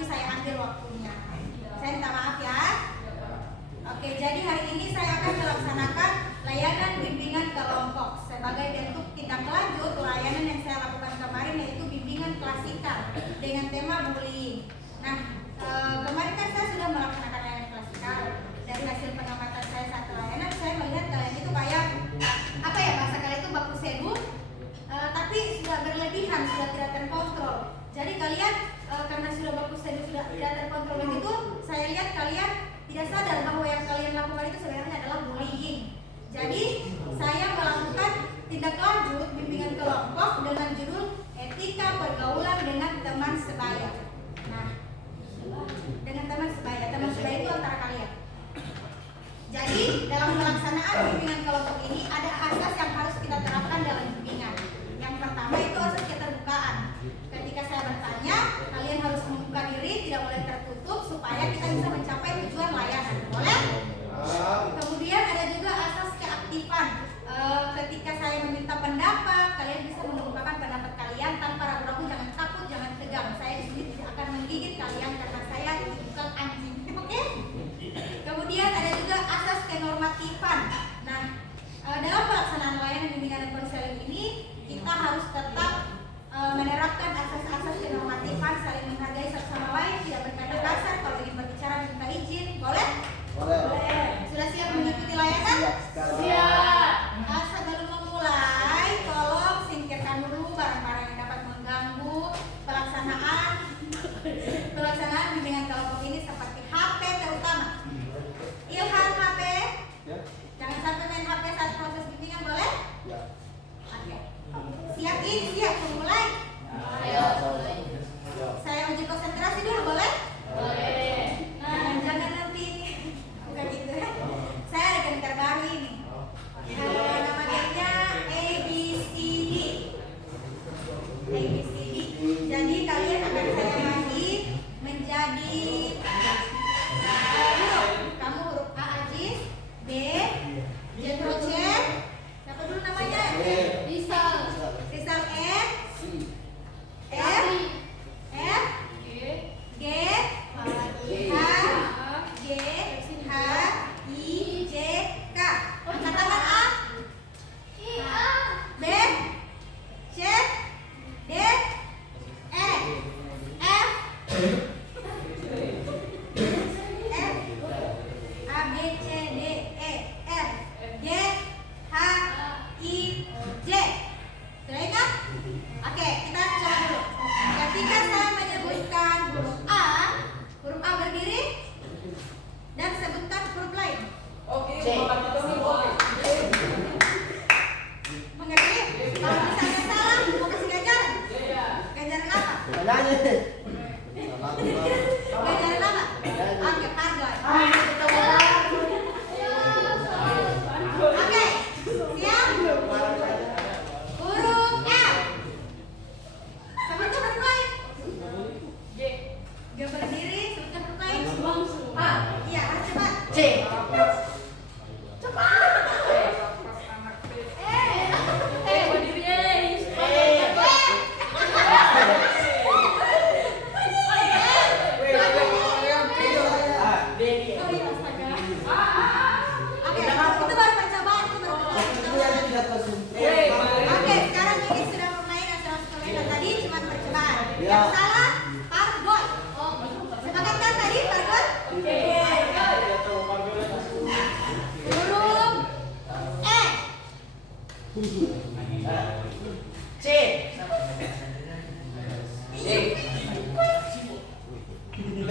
tapi saya ambil waktunya. Saya minta maaf ya. Oke, jadi hari ini saya akan melaksanakan layanan bimbingan kelompok sebagai bentuk tindak lanjut layanan yang saya lakukan kemarin, yaitu bimbingan klasikal dengan tema bullying. Nah, kemarin kan saya sudah melaksanakan layanan klasikal. Dari hasil pengamatan saya saat layanan, saya melihat kalian itu kayak apa ya, bahasa kalian itu baku sedu, tapi sudah berlebihan, sudah tidak terkontrol. Jadi kalian karena sudah baku sedu, sudah tidak terkontrol begitu, saya lihat kalian tidak sadar bahwa yang kalian lakukan itu sebenarnya adalah bullying. Jadi saya melakukan tindak lanjut bimbingan kelompok dengan judul etika pergaulan dengan teman sebaya. Nah, dengan teman sebaya itu antara kalian. Jadi dalam pelaksanaan bimbingan kelompok ini ada asas yang harus kita terapkan dalam bimbingan. Yang pertama itu asas keterbukaan. Ketika saya bertanya, kalian harus membuka diri, tidak boleh tertutup supaya kita bisa mencapai tujuan layanan. Boleh? Kemudian ada juga asas keaktifan. Ketika saya meminta pendapat, kalian bisa mengemukakan pendapat kalian tanpa ragu-ragu, jangan takut, jangan tegang. Saya di sini tidak akan menggigit kalian karena saya bukan anjing. Oke? Kemudian ada juga asas kenormatifan. Nah, dalam pelaksanaan layanan bimbingan dan konseling ini kita harus tetap menerapkan asas-asas kenormatifan, saling menghargai satu sama lain, tidak berkata kasar, kalau ingin berbicara minta izin. Boleh? Boleh. Sudah siap mengikuti layanan? Siap. Sebelum memulai, tolong singkirkan dulu barang-barang yang dapat mengganggu pelaksanaan bimbingan kelompok ini, seperti HP terutama. Ilham HP? Ya. Jangan sampai main HP saat proses bimbingan, boleh? Ya. Oke. Siap ini, siap memulai? Ya. Saya uji konsentrasi dulu, boleh? Boleh. Nah, jangan nanti bukan gitu ya. Saya ada gambar baru ini. Nama gamenya ABCD. Jadi kalian akan saya bagi menjadi kamu huruf A Ajis, B Jetrocet, siapa dulu namanya? Rizal F, G, H, I, J, K. Angkat tangan A, B, C, D, E, F, A, B, C, D, E, F, G, H, I, J. Sudah ingat? Oke, kita coba dulu. Ketika saya menyebutkan huruf A berdiri dan sebutkan huruf lain. Oke. Mengerti? Kalau misalnya salah, mau kasih ganjaran? Ganjaran apa? Ganjaran apa? Oke, pardon. Oke, siap? Huruf F. Sebutkan huruf lain. G berdiri, sebutkan huruf lain. A. Iya, harus cepat. C. Cepat. Oke, sekarang ini sudah bermain nasional tadi cuma percobaan. Yang salah, pargol. Sepakat kan tadi pargol? Huruf E. C. B.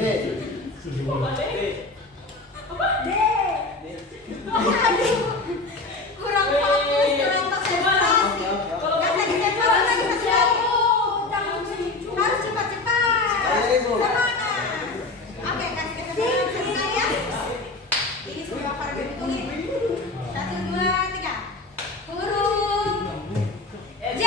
Kurang fokus, kurang konsentrasi. Gak bisa ditempat, gak bisa ditempat. Harus cepat-cepat. Semangat. Oke, kasih kesempatan ya. Ini sudah para betul. 1, 2, 3. Huruf J.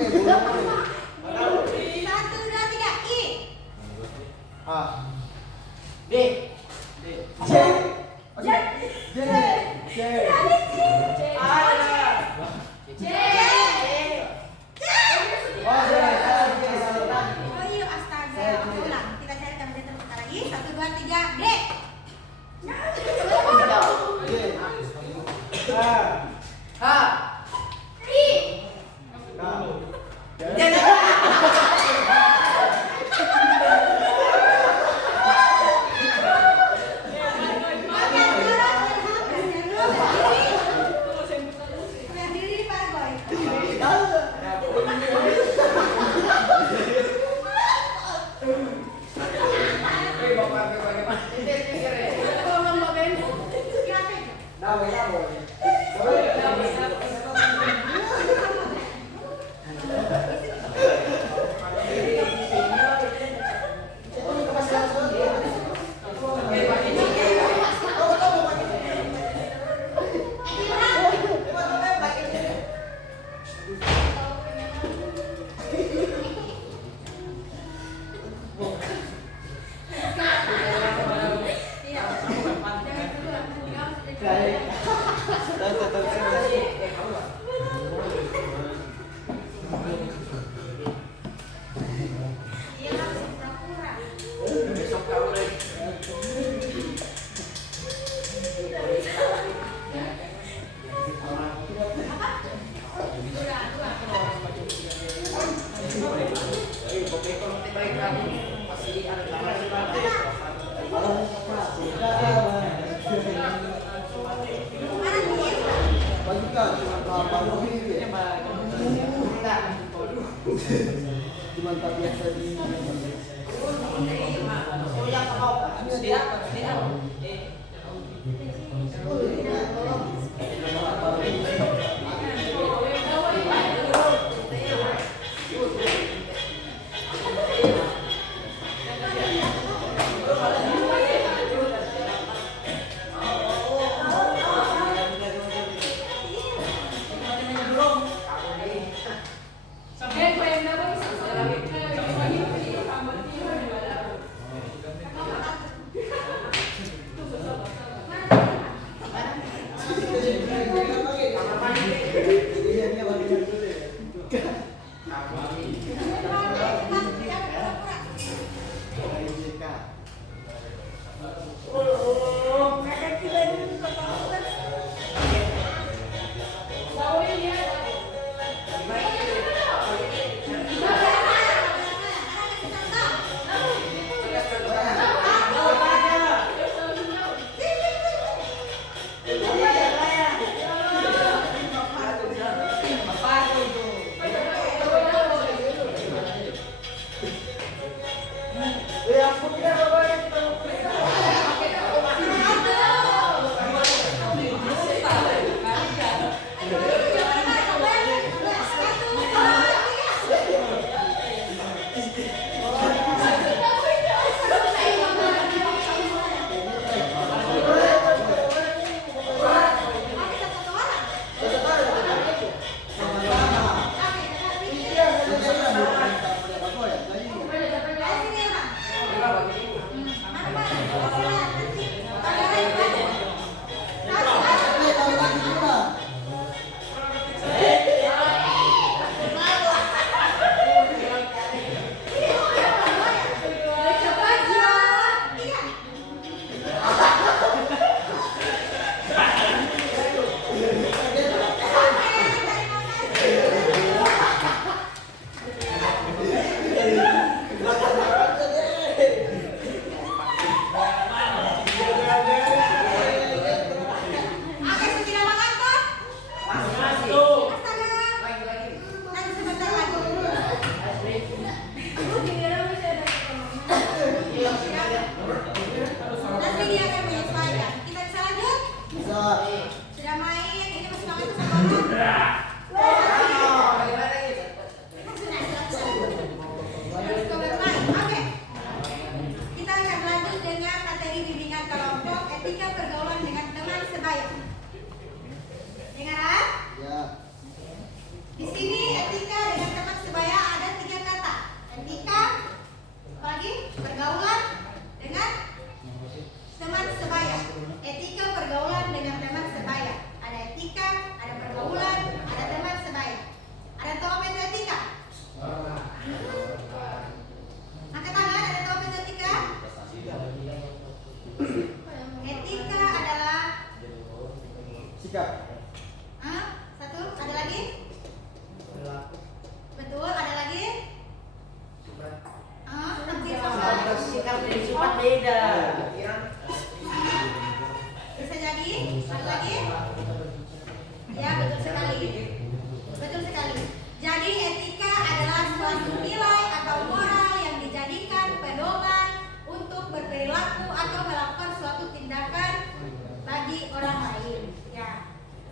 Satu, dua, tiga, I. A. D. C. J. J. J. Oh iya, astaga. Oke, ulang. Kita cari kalimat terbuka lagi. Satu, dua, tiga, D. H. Berdiri, Pak Boy. Iya, langsung pura-pura. Besok kamu lagi. Cuma tak biasa di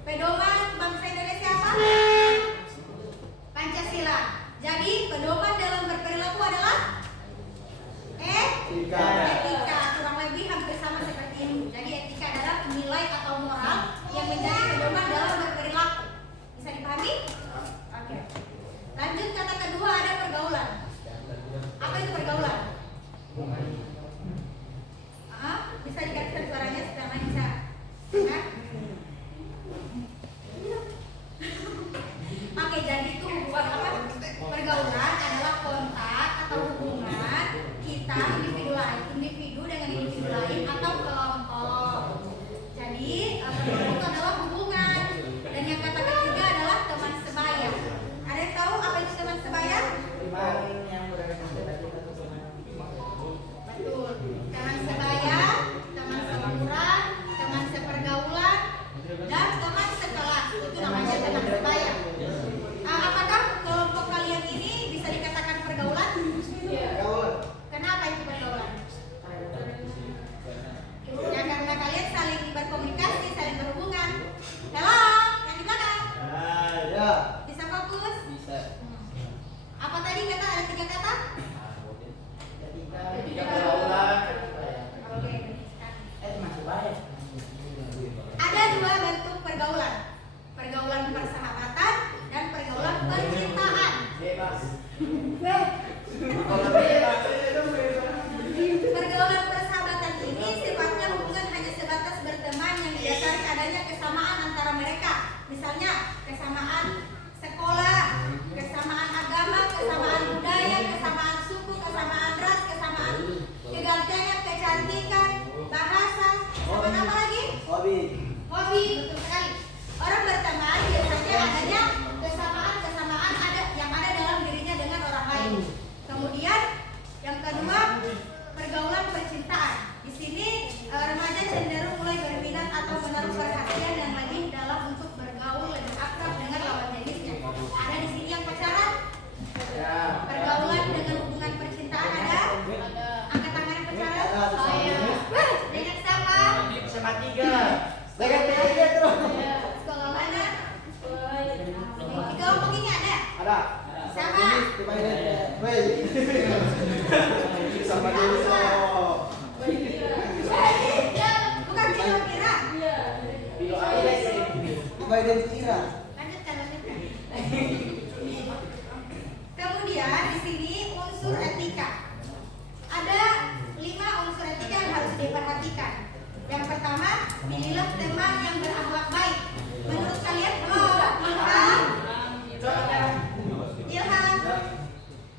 Pedoman bangsa Indonesia apa? Pancasila. Jadi pedoman dalam berperilaku adalah Etika. etika. Kurang lebih hampir sama seperti ini. Jadi etika adalah nilai atau moral yang menjadi pedoman dalam berperilaku. Bisa dipahami? Oke. Lanjut kata kedua ada pergaulan. Apa itu pergaulan? Bisa dikasihkan suaranya supaya lain bisa dengar? Oke, jadi itu hubungan apa? Pergaulan adalah kontak atau hubungan kita individu dengan individu lain atau kelompok. Jadi pergaulan itu adalah hubungan. Dan yang kata ketiga adalah teman sebaya. Ada yang tahu apa itu teman sebaya? Betul. Teman sebaya, teman seumuran, teman sepergaulan, dan teman sekelas. Itu namanya teman sebaya. Apakah kelompok kalian ini bisa dikatakan pergaulan? Pergaulan. Kenapa itu pergaulan? Ya karena kalian saling berkomunikasi, saling berhubungan. Halo, yang di belakang. Ya. Bisa fokus? Bisa. Apa tadi kata? Ada 3 kata? Tiga pergaulan. Oke. Masih baik. Ada 2 bentuk pergaulan. Pergaulan persahabatan dan pergaulan percintaan. Bebas. Pergaulan persahabatan ini sifatnya hubungan hanya sebatas berteman yang didasari adanya kesamaan antara mereka. Misalnya kesamaan sekolah, kesamaan agama, kesamaan budaya, kesamaan suku, kesamaan ras, kesamaan kegantengan, kecantikan, bahasa, kesamaan apa lagi? Hobi. Hobi, betul sekali. Orang berteman biasanya adanya kesamaan ada yang ada dalam dirinya dengan orang lain. Kemudian yang kedua, pergaulan percintaan. Di sini remaja cenderung mulai berminat atau menaruh perhatian yang lebih dalam untuk bergaul lebih akrab dengan lawan jenisnya. Ada di sini yang pacaran? Pergaulan dengan hubungan percintaan ada? Angkat tangan yang pacaran? Dengan siapa? Sama 3. Dengan tiga terus. Sekolah mana? Di kelompok ini ada? Ada. Siapa? Wei. Sama dulu. Bukan kira-kira. Bilo aja. Baik dan kira. Lanjutkan. Kemudian di sini unsur etika. Ada 5 unsur etika yang harus diperhatikan. Yang pertama, pilihlah teman yang berakhlak baik. Menurut kalian, Ilham.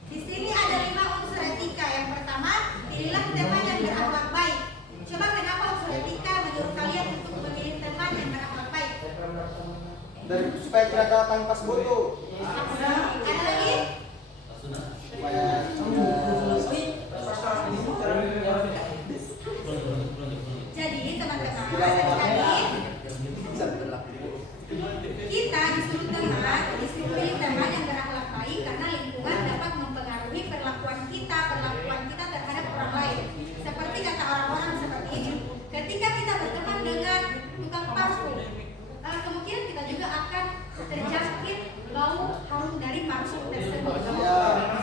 Di sini ada 5 unsur etika. Yang pertama, pilihlah teman yang berakhlak baik. Coba kenapa unsur etika menurut kalian untuk memilih teman yang berakhlak baik? Dan supaya tidak datang pas butuh. Ada lagi? Supaya Jadi teman-teman, tidak adik-adik, bisa berlaku. kita disuruh pilih teman yang berakhlak baik karena lingkungan dapat mempengaruhi perlakuan kita terhadap orang lain. Seperti kata orang-orang seperti ini, ketika kita berteman dengan tukang parfum, kemungkinan kita juga akan terjangkit bau harum dari parfum tersebut.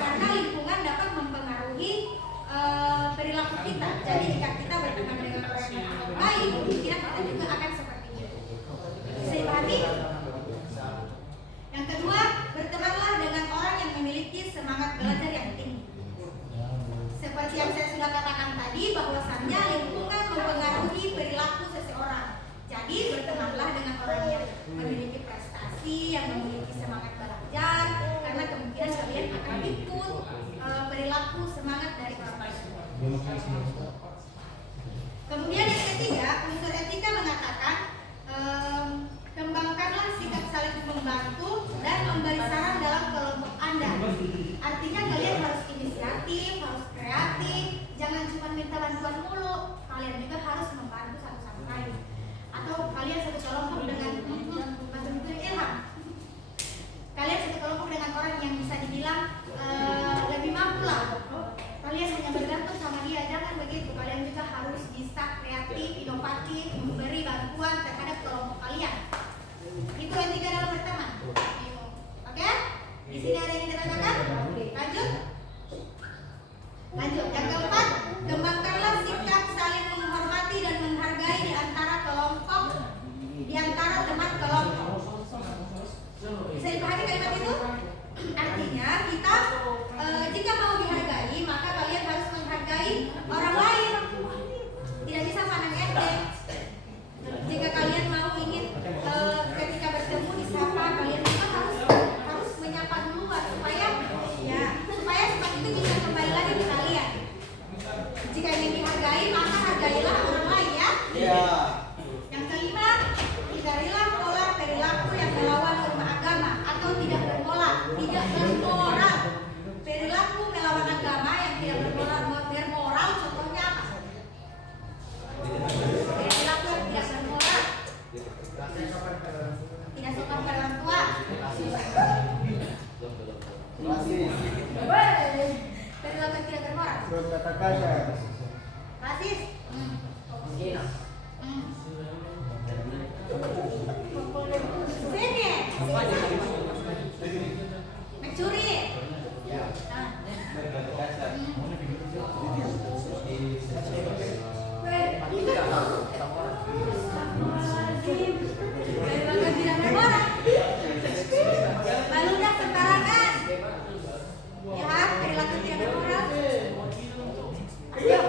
Karena lingkungan dapat mempengaruhi perilaku kita. Jadi jika kita berteman dengan orang yang berakhlak baik, kemungkinan kita juga akan seperti itu. Bisa dipahami? Yang kedua, bertemanlah dengan orang yang memiliki semangat belajar yang tinggi. Seperti yang saya sudah katakan tadi, bahwasannya lingkungan mempengaruhi perilaku seseorang. Jadi bertemanlah dengan orang yang memiliki prestasi, yang memiliki semangat belajar, karena kemungkinan kalian akan ikut perilaku semangat dari orang tersebut. Kemudian yang ketiga, unsur etika mengatakan kembangkanlah sikap saling membantu dan memberi saran dalam kelompok Anda. Artinya kalian harus inisiatif, harus kreatif, jangan cuma minta bantuan mulu. Kalian juga harus membantu satu sama lain. Atau kalian satu kelompok dengan Ilham. Kalian satu kelompok dengan orang yang bisa dibilang lebih mampu lah. Kalian hanya bergantung sama dia, jangan begitu. Kalian juga harus bisa kreatif, inovatif, memberi bantuan terhadap kelompok kalian. yang tiga dalam berteman. Oke? Di sini ada yang ditanyakan? Lanjut. Lanjut. Yang keempat, kembangkanlah sikap saling menghormati dan menghargai di antara kelompok, di antara teman kelompok. Bisa dipahami kalimat itu? Artinya kita jika mau dihargai maka kalian harus menghargai orang lain. Tidak bisa pandang enteng. Jika kalian mau ingin ketika bertemu disapa, kalian memang harus menyapa duluan supaya sifat itu bisa kembali lagi ke kalian. Jika ingin dihargai maka hargailah orang lain ya. Iya. Yang kelima, hindarilah pola perilaku yang melawan norma agama atau tidak bermoral. Perilaku melawan agama yang tidak bermoral. Contohnya apa? Perilaku yang tidak bermoral. Tidak sopan pada orang tua. Rasis. Perilaku yang tidak bermoral. Berkata kasar. Rasis. Sini. Mencuri. Nah. Perilaku yang tidak bermoral. Meludah sembarangan. Ya, perilaku yang tidak bermoral. Ayo.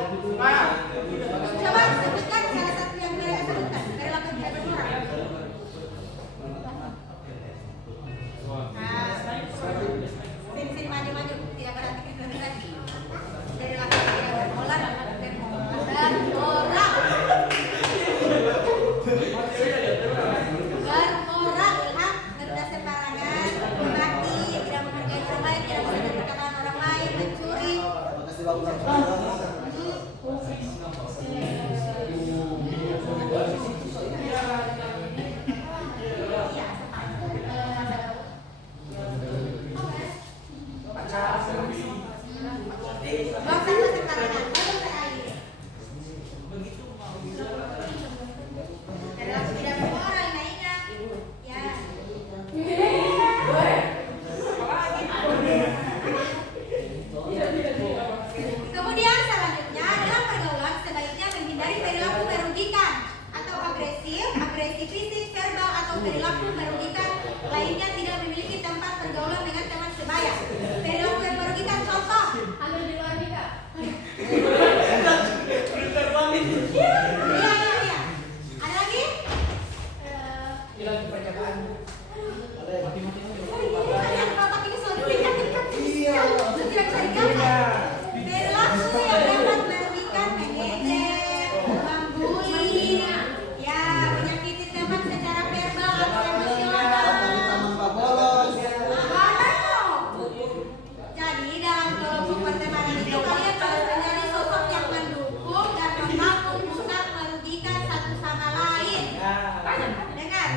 Coba sebutkan salah satu yang mereka sebutkan. Perilaku yang tidak bermoral. Sini maju. Tidak perhatikan lagi. Perilaku yang tidak bermoral. Bermoral, lihat, meludah sembarangan, berbakti, tidak menghargai orang lain, tidak mendengar perkataan orang lain, mencuri. Makasih Bang. Kemudian selanjutnya dalam pergaulan sebaiknya menghindari perilaku merugikan atau agresi fisik, verbal atau perilaku merugikan lainnya tidak memiliki tempat pergaulan dengan teman sebaya. Perilaku yang merugikan contoh ambil di luar nikah. Iya. Ada lagi? Hilang percakapan. Kalian kotak ini selalu dekat-dekat. Tidak bisa digapai. Perilaku yang dapat merugikan manajer, membuli, ya menyakiti teman secara verbal atau emosional. Taman Pak Bolos. Jadi dalam kelompok pertemanan itu kalian harus menjadi sosok yang mendukung dan membangun, bukan merugikan satu sama lain. Dengar?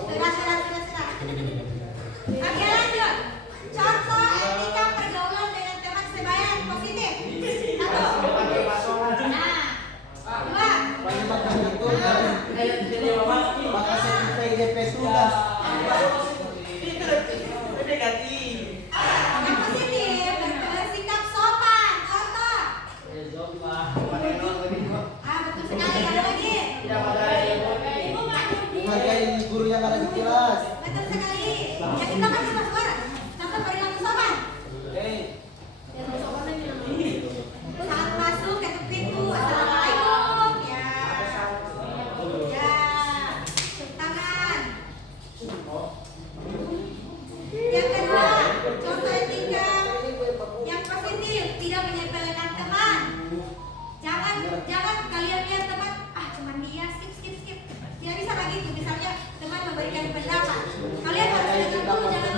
Sudah. Oke, lanjut. Contoh etika pergaulan dengan teman sebaya yang positif. Satu. Nah. Dua. Paling makan itu makasih PDP tugas. Yang positif bersikap sopan. Contoh. Betul sekali. Ada lagi. Hargai guru yang ada di kelas. Betul sekali. Ya kita kan cuma suara. Contoh perilaku sopan. Saat masuk ketuk pintu, assalamualaikum. Ya. Cium tangan. Yang kedua, contoh etika yang positif, tidak menyepelekan teman. Jangan kalian lihat teman, cuman dia skip. Tidak bisa lagi itu. Misalnya teman memberikan pendapat, kalian harus dengar dulu, jangan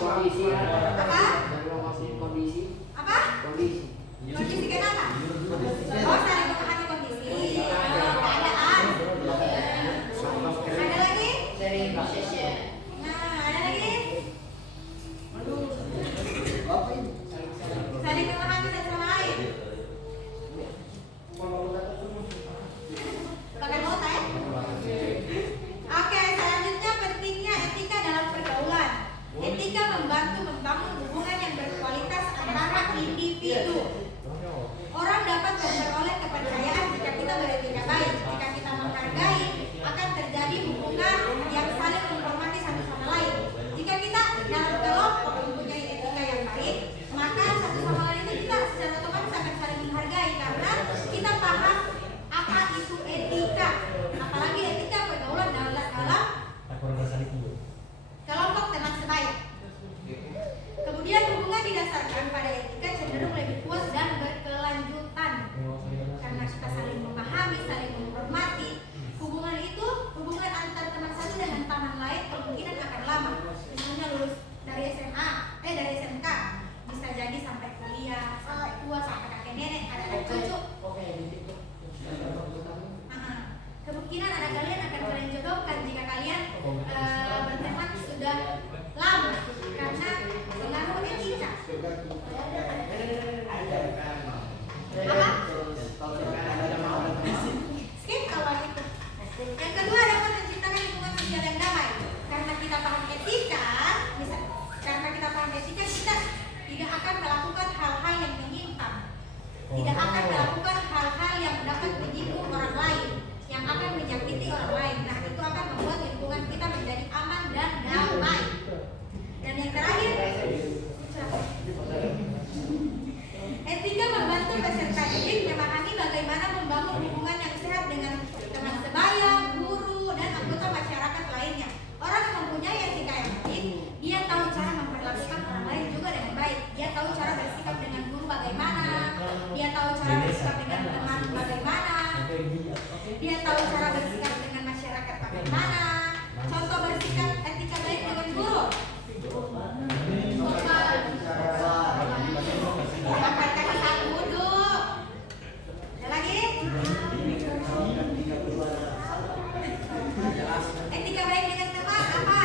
kondisi. Apa? Kondisi. Apa? Kondisi. Kondisi kenapa? Oh, saling memahami kondisi. Keadaan. Ada lagi? Sharing session. Nah, ada lagi? Apa ini? Saling memahami satu sama lain. Pakai nota ya? Oke, selanjutnya pentingnya etika dalam pergaulan. Etika membantu membangun hubungan yang berkualitas antara individu. Orang dapat memperoleh kepercayaan jika kita beretika baik. Jika kita menghargai, akan terjadi hubungan yang saling menghormati satu sama lain. Jika kita dalam kelompok mempunyai etika yang baik, maka satu sama lain itu kita secara otomatis akan saling menghargai karena kita paham apa itu etika. Apalagi etika pergaulan dalam kelompok teman sebaya. Kemudian hubungan didasarkan pada etika cenderung lebih puas dan berkelanjutan karena kita saling memahami, saling menghormati. Hubungan itu, hubungan antar teman satu dengan teman lain kemungkinan akan lama. Misalnya lulus dari SMA, dari SMK, bisa jadi sampai kuliah, sampai tua, sampai kakek nenek, ada anak cucu. Kemungkinan anak kalian akan kalian jodohkan jika kalian berteman sudah lama karena pengaruh etika. Apa? Skip kalau itu. Yang kedua dapat menciptakan lingkungan sosial yang damai. Karena kita paham etika, karena kita paham etika, kita tidak akan melakukan hal-hal yang menyimpang, tidak akan melakukan hal-hal yang dapat menyinggung orang lain, yang akan menyakiti orang lain. Nah, itu akan membuat lingkungan kita menjadi aman dan damai. Dan yang terakhir, etika membantu peserta didik memahami bagaimana membangun hubungan yang sehat dengan teman sebaya, guru, dan anggota masyarakat lainnya. Orang yang mempunyai etika yang baik, dia tahu cara memperlakukan orang lain juga dengan baik. Dia tahu cara bersikap dengan guru bagaimana, dia tahu cara bersikap dengan teman bagaimana, dia tahu cara bersikap dengan masyarakat bagaimana. Contoh bersikap etika baik dengan guru. Angkat kaki saat duduk. Ada lagi? Etika baik dengan teman apa?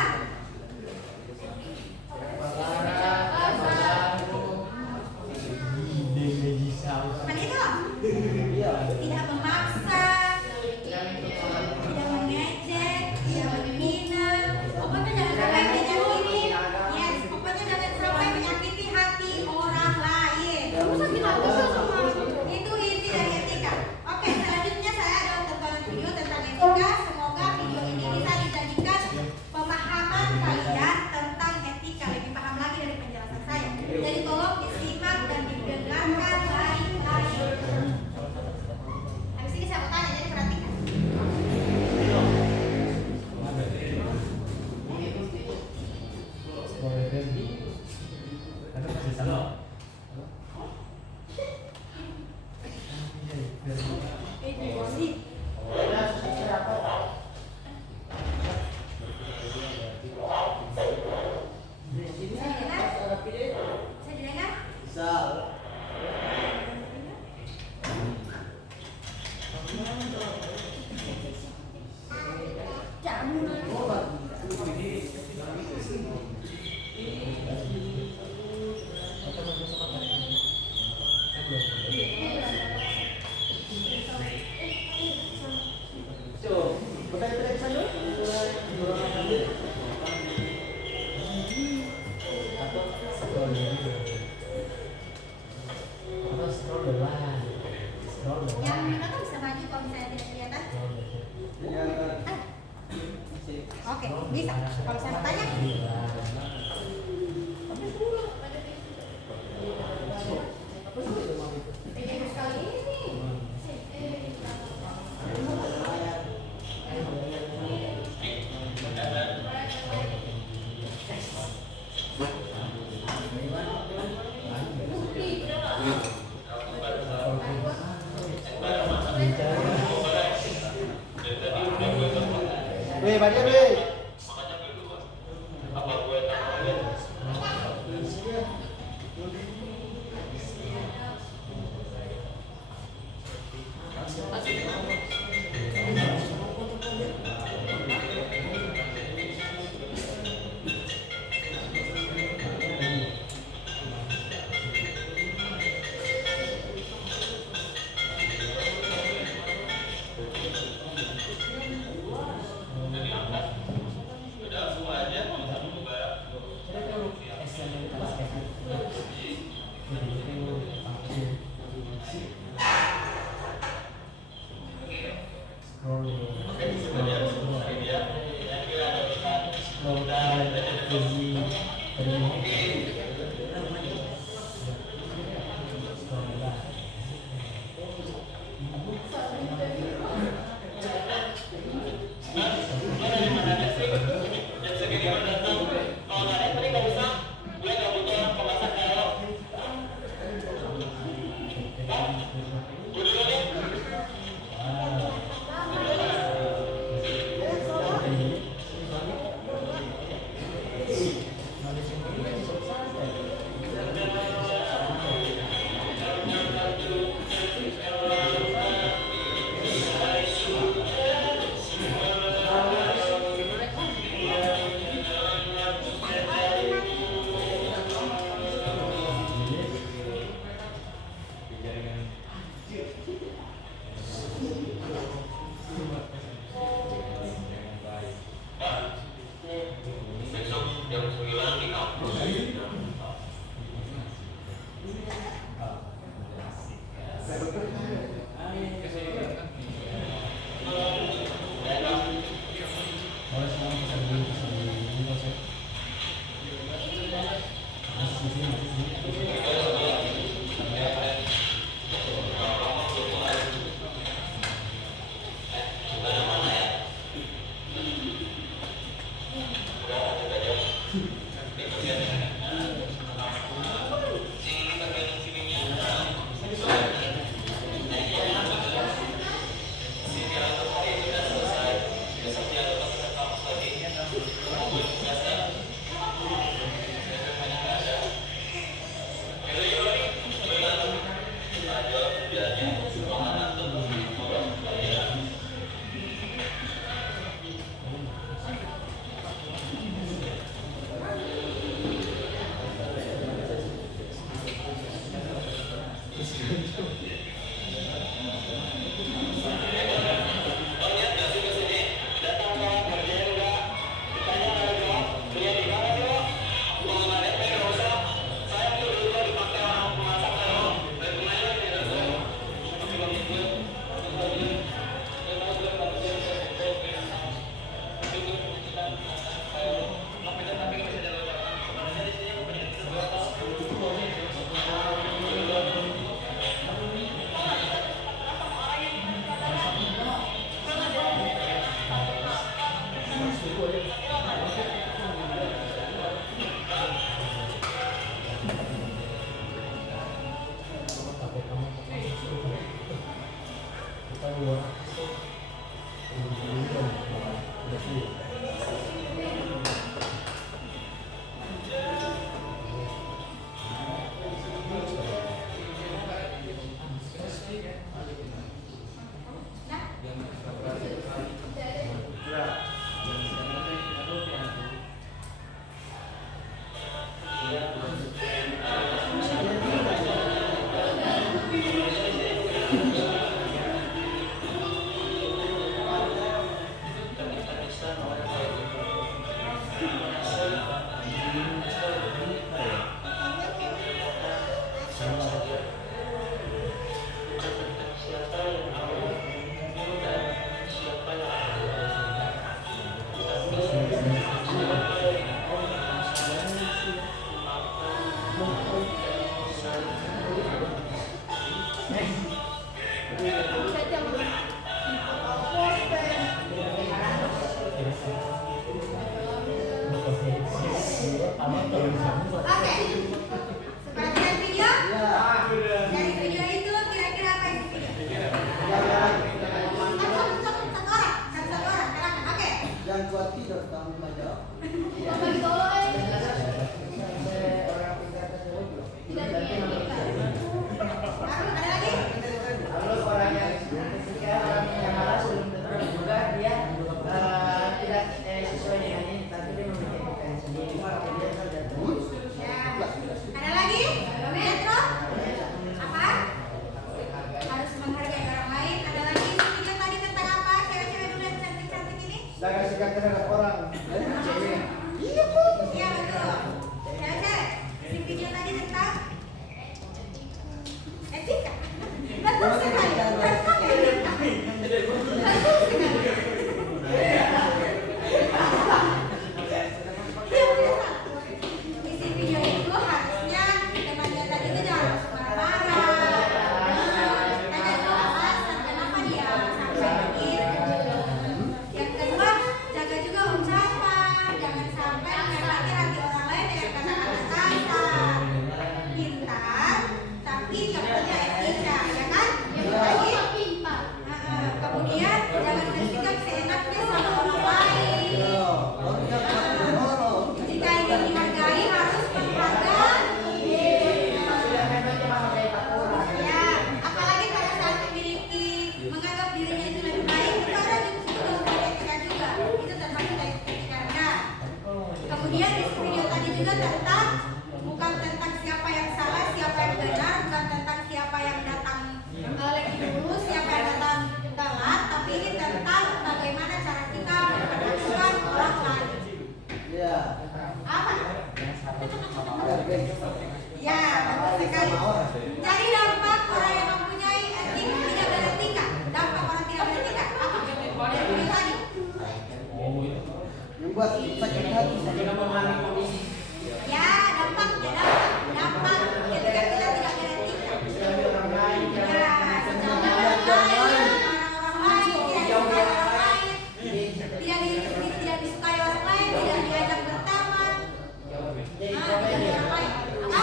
Teman itu tidak memaksa, tidak mengejek, tidak menghina. Pokoknya jangan sampai menyakiti. Yes, pokoknya jangan sampai menyakiti hati orang lain. Itu inti dari etika. Oke, selanjutnya saya ada tontonan video tentang etika. Semoga video ini bisa dijadikan pemahaman kalian tentang etika, lebih paham lagi dari penjelasan saya. Jadi tolong disimak dan didengarkan baik-baik. Habis ini saya mau tanya, jadi perhatikan. Saya didengar? Yang minum kan bisa maju kalau misalnya tidak kelihatan. Oke, bisa. Kalau saya tanya, sekali ini. Weh, Badia, weh. Ya. Kemudian di video tadi juga tentang bukan tentang siapa yang salah, siapa yang benar, bukan tentang siapa yang datang lebih dulu, siapa yang datang telat, tapi ini tentang bagaimana cara kita memperlakukan orang lain. Iya. Apa? Ada geng. Ya, betul sekali. Jadi dampak orang yang mempunyai etik tidak beretika. Dampak orang tidak beretika apa? Dari video tadi. Yang buat sakit hati. Ya, dampaknya dampak ketika kita tidak beretika. Ya, secara orang lain, orang lain, tidak disukai orang lain, tidak disukai orang lain, tidak diajak berteman. Tidak di orang lain. Apa?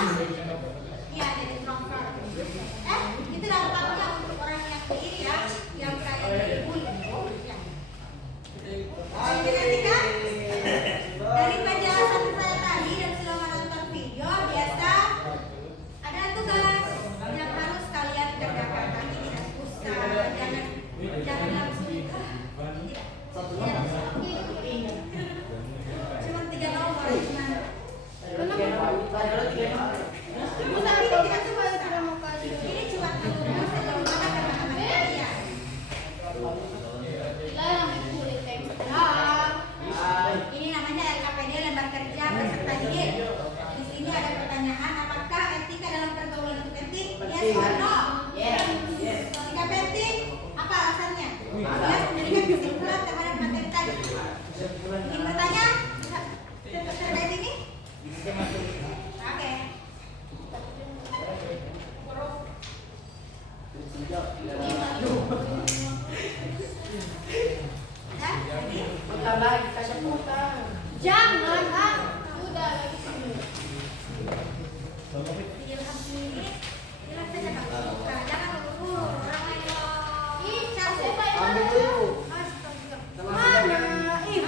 Iya, jadi introvert. Itu dampaknya untuk orang yang iri ya, yang kayak bully. Ya. Jadi ketika dari penjelasan saya tadi dan selama nonton video biasa ada tugas yang harus kalian kerjakan, tapi tidak usah, jangan langsung tidak cuma 3 nomor cuma tapi tidak cuma ini cuma mengukur sejauh mana teman-teman kalian. Ini namanya LKPD, lembar kerja peserta didik. Di sini ada pertanyaan, apakah etika dalam pergaulan itu penting? Yes or no? Jika penting, apa alasannya? Dia memberikan kesimpulan terhadap materi tadi. Ingin bertanya terkait ini? Oke. Jangan, udah lagi sini. Ilham sendiri, Ilham saja nggak buka, jangan lulu, ramai loh. Ih, capek Ambil dulu. Mana? Ih,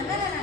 Nah.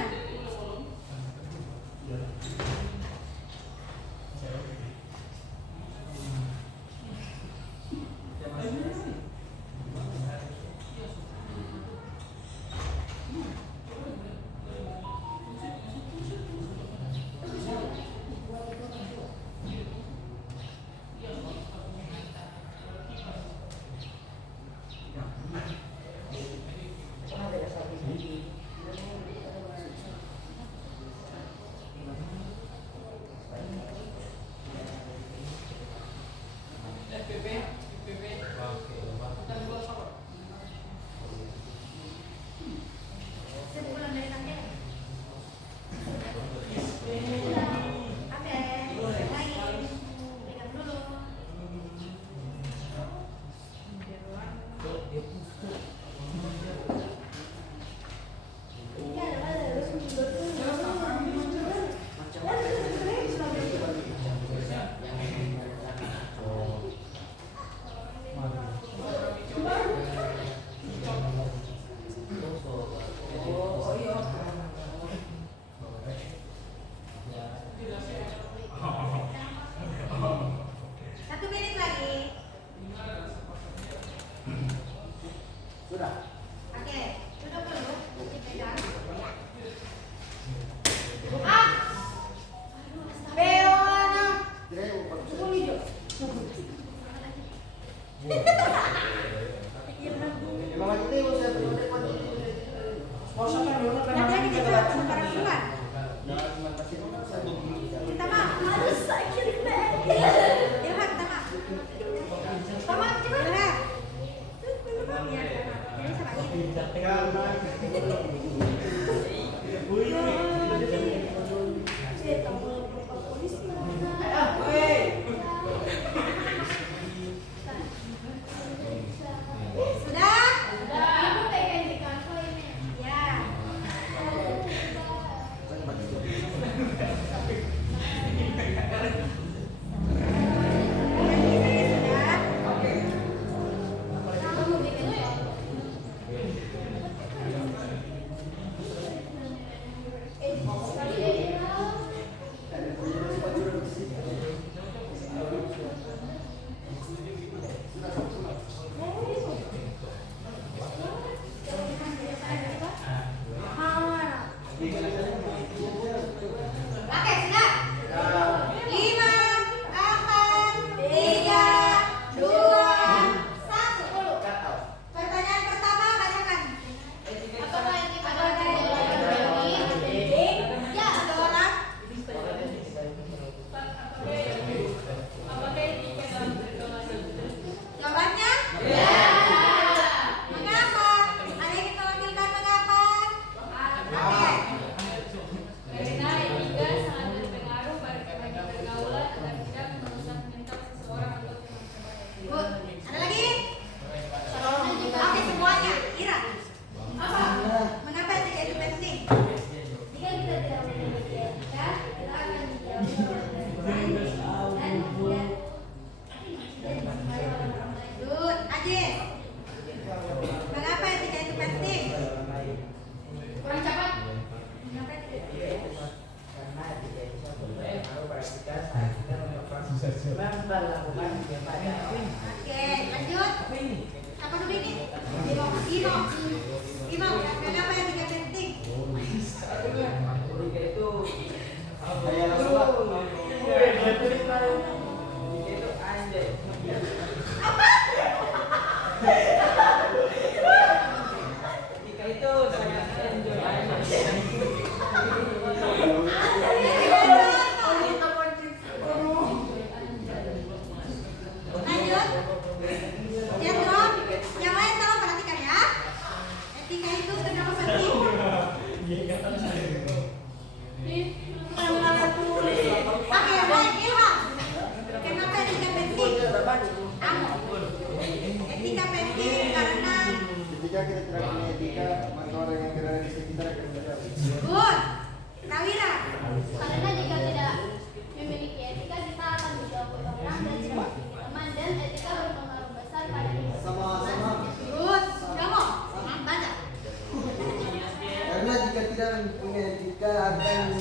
tidak punya etika akan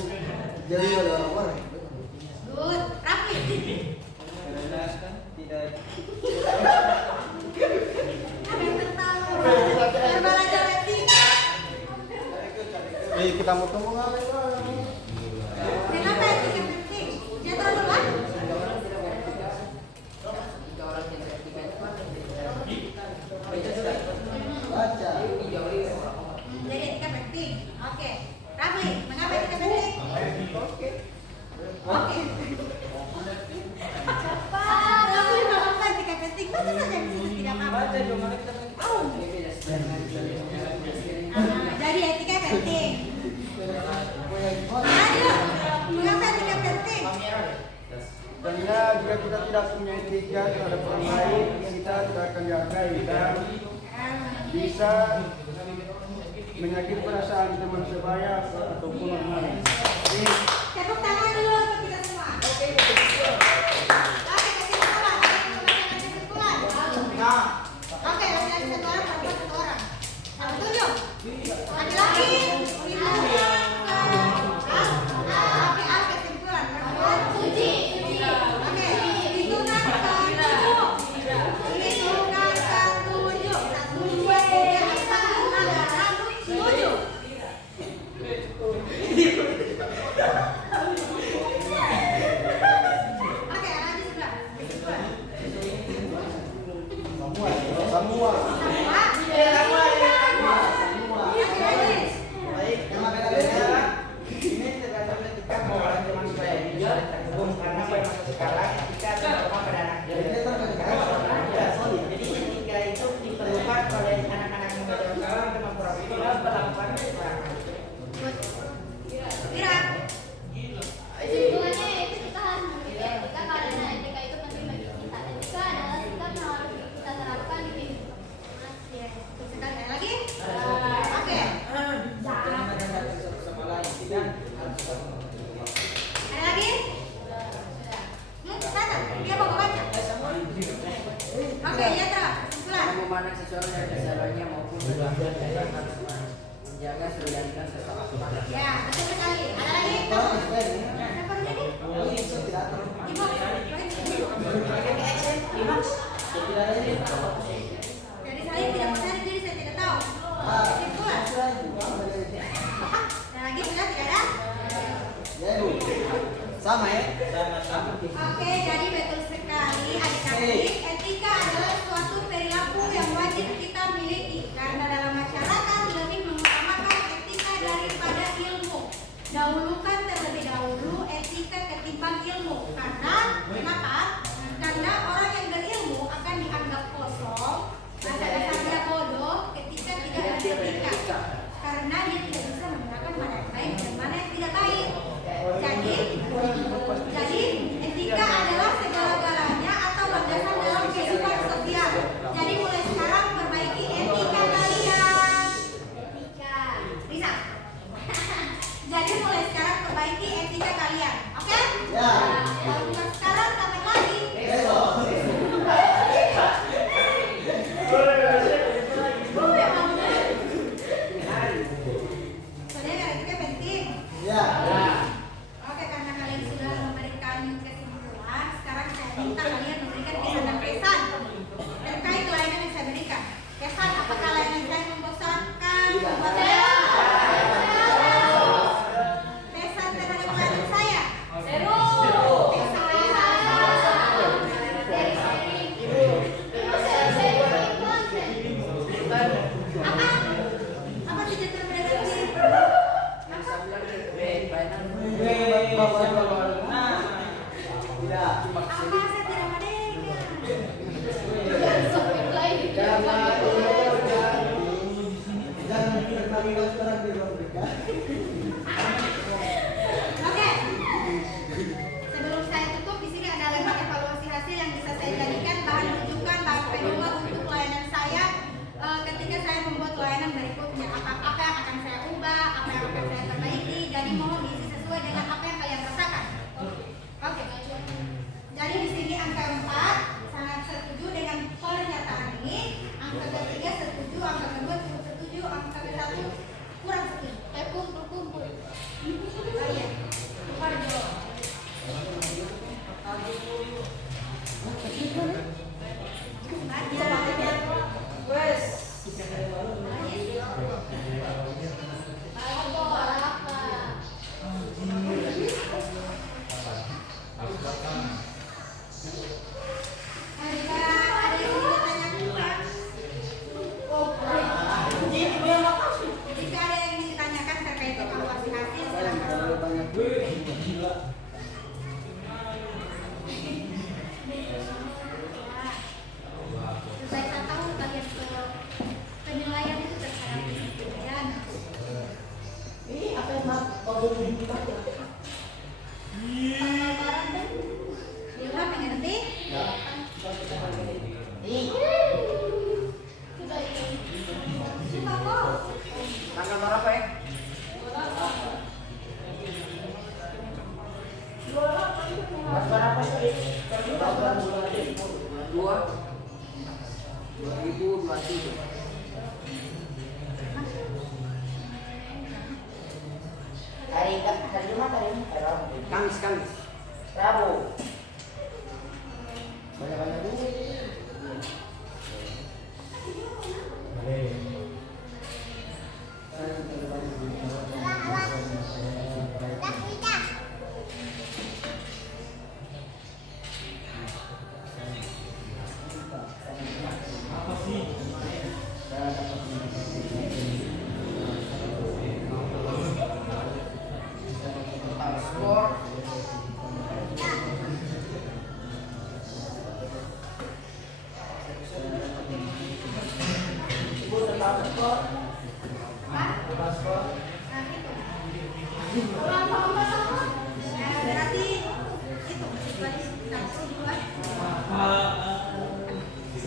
jadi orang-orang. Good. Rapi. Karena tidak. Apa yang tertawa? Verbal aja etika. Kita mau temu ngapain? Kenapa etika penting? Jatuh duluan. Baca. Jadi etika penting. Oke. Rafli, mengapa etika penting? Oke. Oke. Rafli mengapa etika penting? Baca saja di sini tidak apa-apa. Baca dong, mana kita tahu. Jadi etika penting. Lanjut. Mengapa etika penting? Karena jika kita tidak punya etika terhadap orang lain, kita tidak akan dihargai dan bisa menyakiti perasaan teman sebaya ataupun orang lain. Tepuk tangan dulu untuk kita semua. Oke, kasih kesimpulan. Kasih kesimpulan. Oke, laki-laki satu orang, perempuan satu orang. Satu tunjuk. Laki-laki, oke, kesimpulan. Perempuan, puji. Oke, hitungan ketujuh. Hitungan ketujuh. 1, 2, 3, 4, 5, 6, 7. Oke, lanjut sudah. Kesimpulan. Semua. Baik, terima kasih. Ini tergantung ketika mau orang zaman supaya bisa terhubung karena pada masa sekarang kita terutama pada anak jadi ketika itu diperlukan oleh anak-anak muda zaman sekarang untuk memperhatikan perlakuan seorang. Kira. Kesimpulannya itu kita harus memiliki etika karena etika itu penting bagi kita. Etika adalah sikap yang harus kita terapkan di kehidupan. Sekali lagi. Oke. Ada lagi? Sana. Dia mau baca. Oke, ya Tra. Kesimpulan. Memandang seseorang dari kesalahannya maupun kegagalan harus menjaga solidaritas sesama. Ya, betul sekali. Ada lagi? Siapa lagi? Jadi saya tidak percaya diri, saya tidak tahu. Kesimpulan. Ada lagi? Sudah tidak ada? Sama ya? Oke, jadi betul sekali adik-adik. Etika adalah suatu perilaku yang wajib kita miliki karena dalam masyarakat lebih mengutamakan etika daripada ilmu. Dahulukan terlebih dahulu etika ketimbang ilmu. Karena kenapa? Karena orang yang berilmu akan dianggap kosong, dasar-dasarnya bodoh ketika tidak ada etika. Karena dia tidak bisa menggunakan mana yang baik dan mana yang tidak baik. Jadi etika adalah segala-galanya atau landasan dalam kehidupan sosial. Jadi mulai sekarang perbaiki etika kalian. Etika. Bisa. Jadi mulai sekarang perbaiki etika kalian. Oke? Ya. Kalau bukan sekarang, kapan lagi? Besok. Soalnya etika penting. Ya. Oke, karena kalian sudah memberikan kesimpulan, sekarang saya minta kalian memberikan kesan dan pesan terkait layanan yang saya berikan. Kesan, apakah layanan saya membosankan, membuat pesan terhadap layanan saya? Seru. Saya tahu kalian ke penilaian itu terhadap penilaian. Apa yang mau kita ya? Ilham yang ngerti? Sudah ini. Suka kok. Tanggal berapa ya? Berapa sih? 2023. Hari Jumat, hari ini, hari Rabu. Kamis. Rabu. Banyak-banyak dulu. Skor. Ibu udah tahu skor? Udah skor? Berarti itu situasi 1, 2.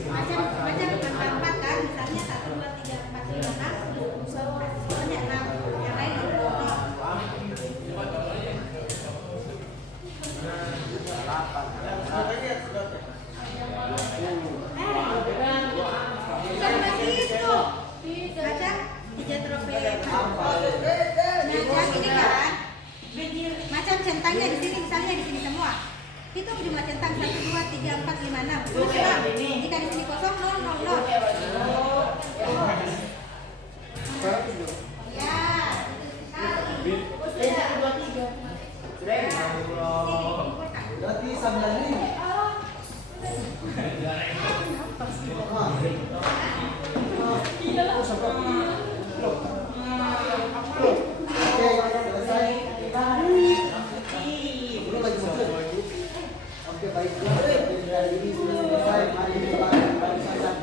Macam angka 4 kan, misalnya 1, 2, 3, 4, 5, 6. Skornya 6. Yang lain 0. Bukan begitu. Baca hijau trofe. Nah, ini kan macam centangnya di sini, misalnya di sini semua. Hitung jumlah centang 1, 2, 3, 4, 5, 6. Benar. Jika di sini kosong 0, 0, 0. Ya. Sekali. Sudah ya? Berarti 9.000. Oke, selesai. Belum lagi masuk. Oke, baiklah. Dari ini sudah selesai. Mari kita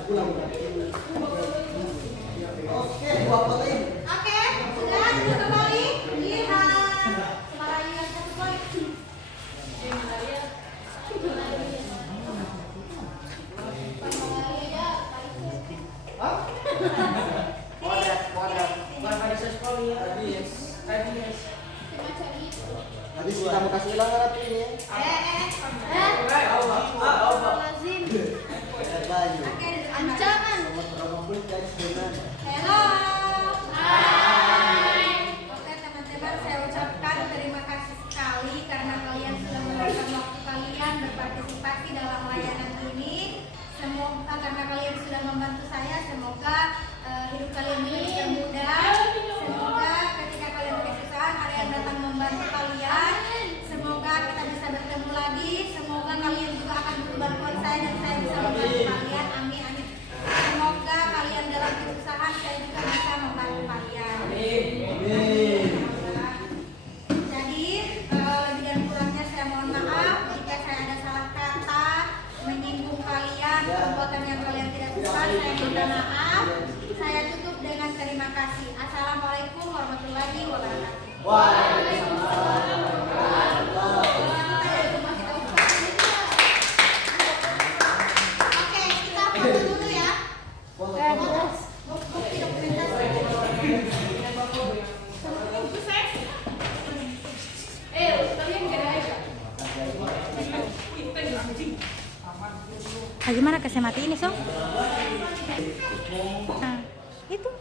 pulang. Oke, dua poin. Oke, sudah kita kembali. Lihat. Semarayu yang 1 poin. Kuadrat. Berapa di sekolah ya? Radius. Semacam itu. Nanti kita mau kasih ulang nanti ini. Lazim. Bayu. Oke, Ancaman. Nomor berapa guys sebenarnya? Hello. Hai. Oke teman-teman, saya ucapkan terima kasih sekali karena kalian sudah meluangkan waktu kalian berpartisipasi dalam layanan ini. Semoga karena kalian sudah membantu saya, semoga hidup kalian menjadi termudah. Semoga ketika kalian kesusahan ada yang datang membantu kalian. Semoga kita bisa bertemu lagi. Semoga kalian juga akan butuh bantuan saya dan saya bisa membantu kalian. Amin amin. Semoga kalian dalam kesusahan saya juga bisa membantu kalian. Amin. Jadi lebih dan kurangnya saya mohon maaf jika saya ada salah kata, menyinggung kalian, perbuatan yang kalian tidak suka, saya minta maaf. Saya tutup dengan terima kasih. Assalamualaikum warahmatullahi wabarakatuh. Oke, kita foto dulu ya. Bukti dokumentasi. Gimana kesempatan ini, Song? Nah, itu.